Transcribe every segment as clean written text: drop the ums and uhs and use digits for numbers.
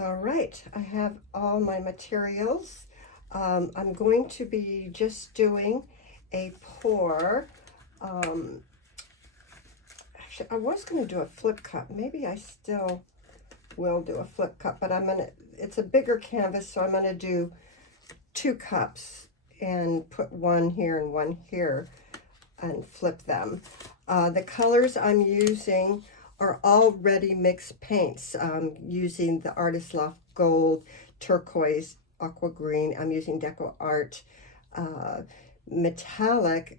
All right, I have all my materials. I'm going to be just doing a pour. Actually, I was going to do a flip cup. Maybe I still will do a flip cup, but it's a bigger canvas, so I'm going to do 2 cups and put one here and one here and flip them. The colors I'm using are all ready mixed paints. Using the Artist Loft Gold, Turquoise, Aqua Green. I'm using DecoArt Metallic.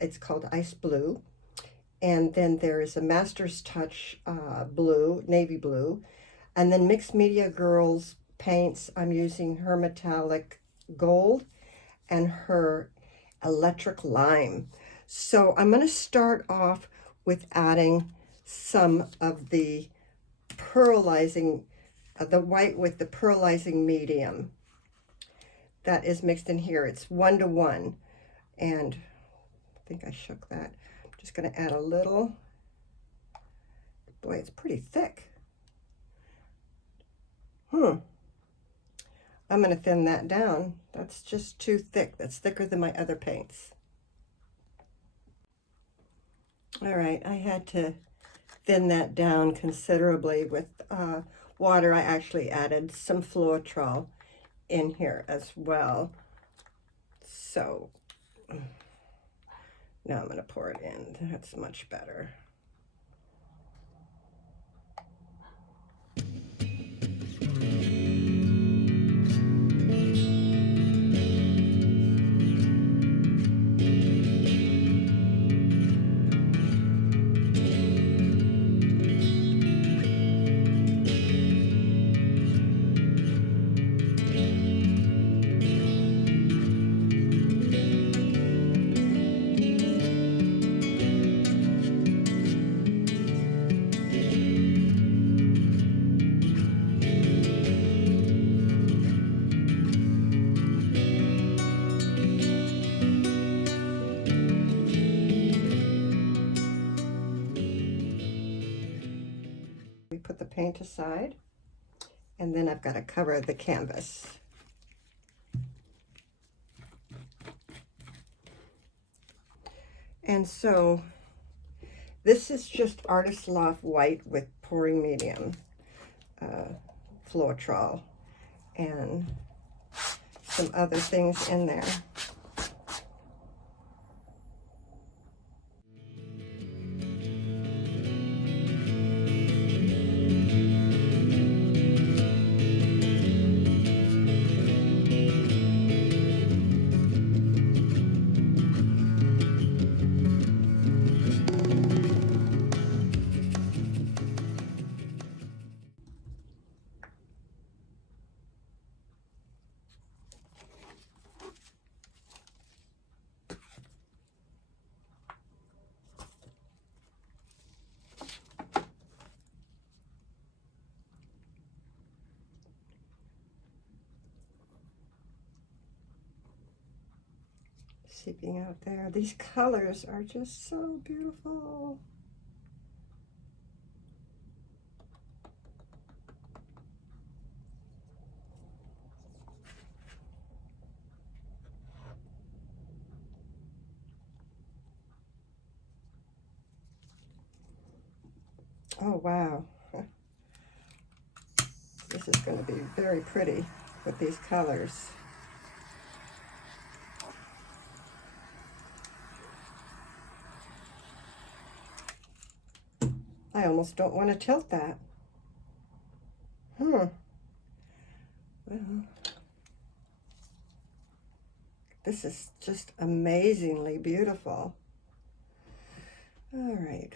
It's called Ice Blue. And then there is a Master's Touch blue, navy blue. And then Mixed Media Girls paints. I'm using her Metallic Gold and her Electric Lime. So I'm going to start off with adding some of the pearlizing, the white with the pearlizing medium that is mixed in here. It's 1:1, and I think I shook that. I'm just going to add a little. Boy, it's pretty thick. I'm going to thin that down. That's just too thick. That's thicker than my other paints. All right, I had to thin that down considerably with water. I actually added some Floetrol in here as well. So now I'm going to pour it in. That's much better. We put the paint aside, and then I've got to cover the canvas. And so this is just Artist Loft White with pouring medium, Floetrol, and some other things in there. Seeping out there. These colors are just so beautiful. Oh, wow. This is going to be very pretty with these colors. I almost don't want to tilt that. Well, this is just amazingly beautiful. All right.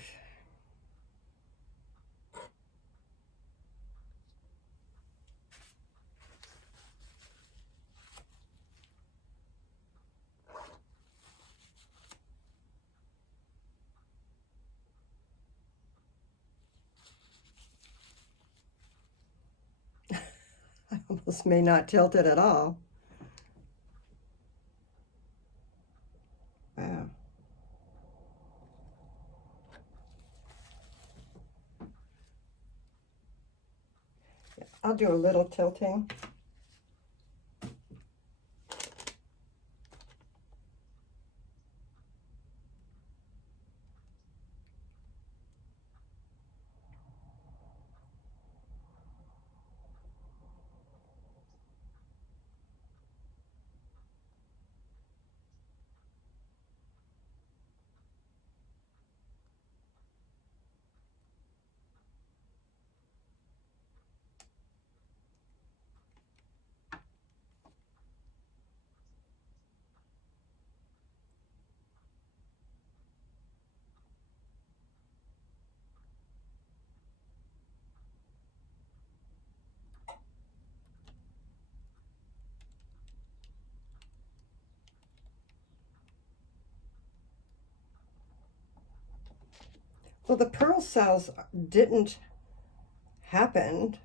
I almost may not tilt it at all. Wow. do a little tilting. Well, the pearl cells didn't happen,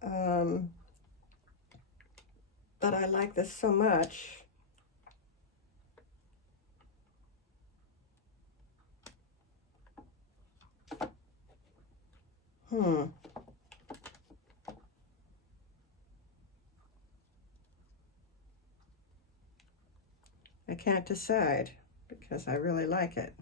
but I like this so much. I can't decide because I really like it.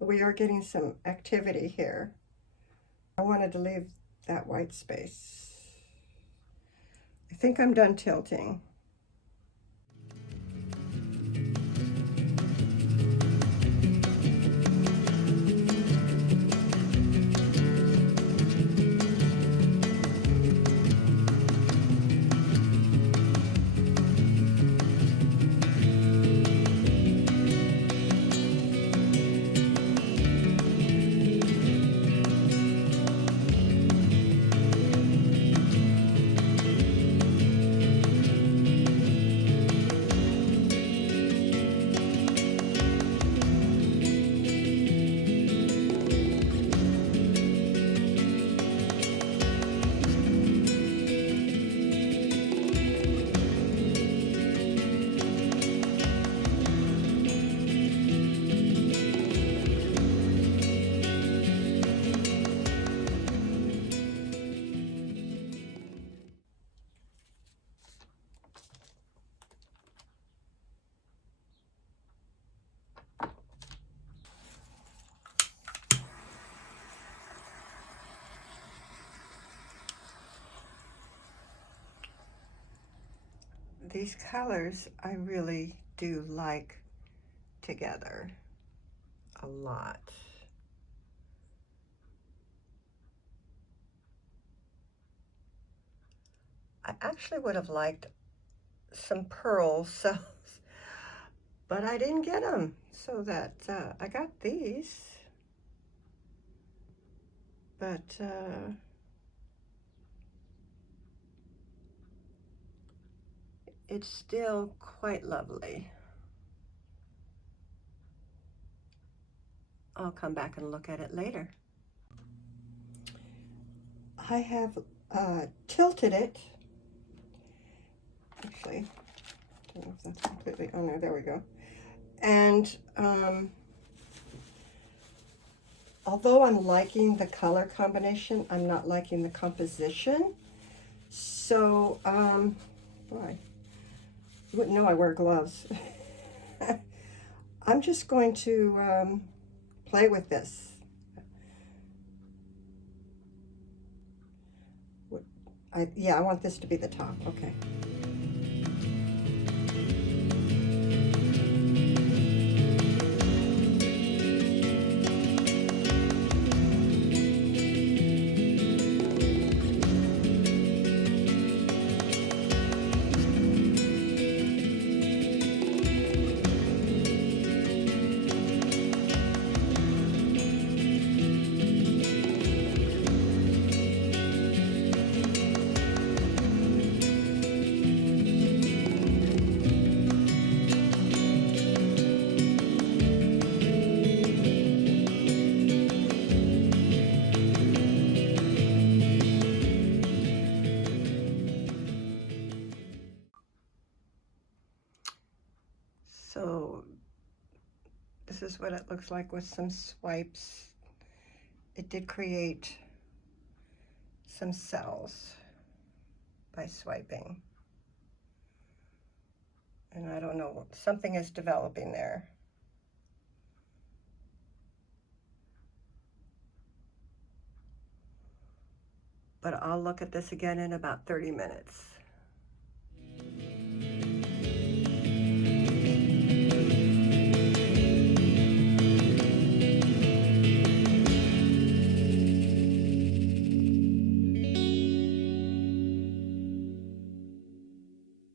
We are getting some activity here. I wanted to leave that white space. I think I'm done tilting. These colors I really do like together a lot. I actually would have liked some pearl cells, but I didn't get them, so that I got these. But it's still quite lovely. I'll come back and look at it later. I have tilted it. Actually, I don't know if that's completely, oh no, there we go. And although I'm liking the color combination, I'm not liking the composition. So, boy, you wouldn't know I wear gloves. I'm just going to play with this. Yeah, I want this to be the top, okay. is what it looks like with some swipes. It did create some cells by swiping. And I don't know, something is developing there. But I'll look at this again in about 30 minutes.